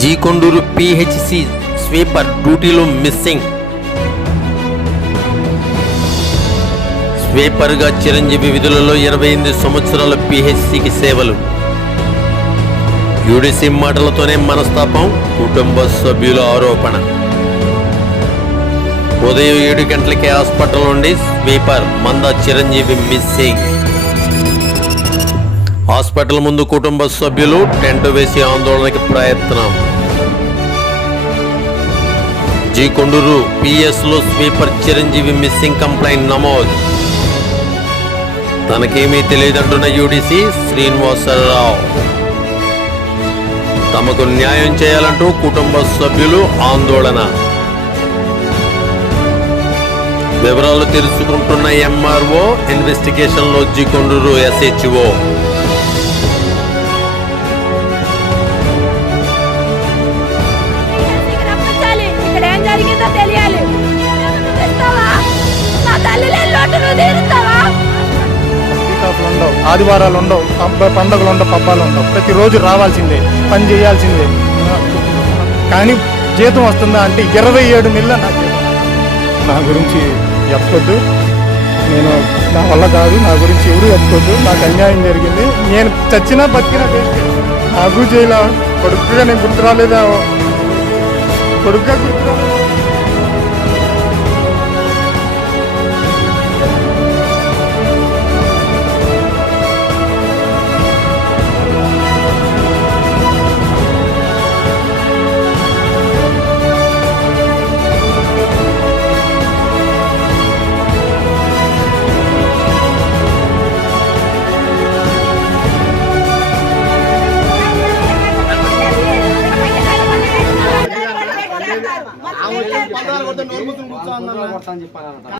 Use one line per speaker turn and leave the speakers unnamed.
G Konduru PHC sweeper డ్యూటీలో missing. స్వీపర్గా చిరంజీవి విధులలో ఇరవై ఎనిమిది సంవత్సరాల పిహెచ్సికి సేవలు. యూడిసి మాటలతోనే మనస్తాపం కుటుంబ సభ్యుల ఆరోపణ. ఉదయం ఏడు గంటలకే హాస్పిటల్ నుండి స్వీపర్ మంద చిరంజీవి మిస్సింగ్. హాస్పిటల్ ముందు కుటుంబ సభ్యులు టెంట్ వేసి ఆందోళనకి ప్రయత్నం. జీ కొండూరు పిఎస్లో స్వీపర్ చిరంజీవి మిస్సింగ్ కంప్లైంట్ నమోదు. తనకేమీ తెలియదంటున్న యూడీసీ శ్రీనివాసరావు. తమకు న్యాయం చేయాలంటూ కుటుంబ సభ్యులు ఆందోళన. వివరాలు తెలుసుకుంటున్న ఎంఆర్ఓ ఇన్వెస్టిగేషన్లో జీ కొండూరు ఎస్హెచ్ఓ.
ఆదివారాలు ఉండవు పండగలు ఉండవు పబ్బాలు ఉండవు. ప్రతిరోజు రావాల్సిందే పని చేయాల్సిందే. కానీ జీతం వస్తుందా అంటే ఇరవై ఏడు నెలల నా జీతం నా గురించి చెప్పొద్దు నేను నా వల్ల కాదు నా గురించి ఎవరు చెప్పొద్దు నాకు అన్యాయం జరిగింది. నేను చచ్చినా బతికినా వేస్ట్. నాకు చేయలే కొడుకుగా నేను గుర్తు రాలేదా కొడుకుగా గుర్తు
పద్నాలుగు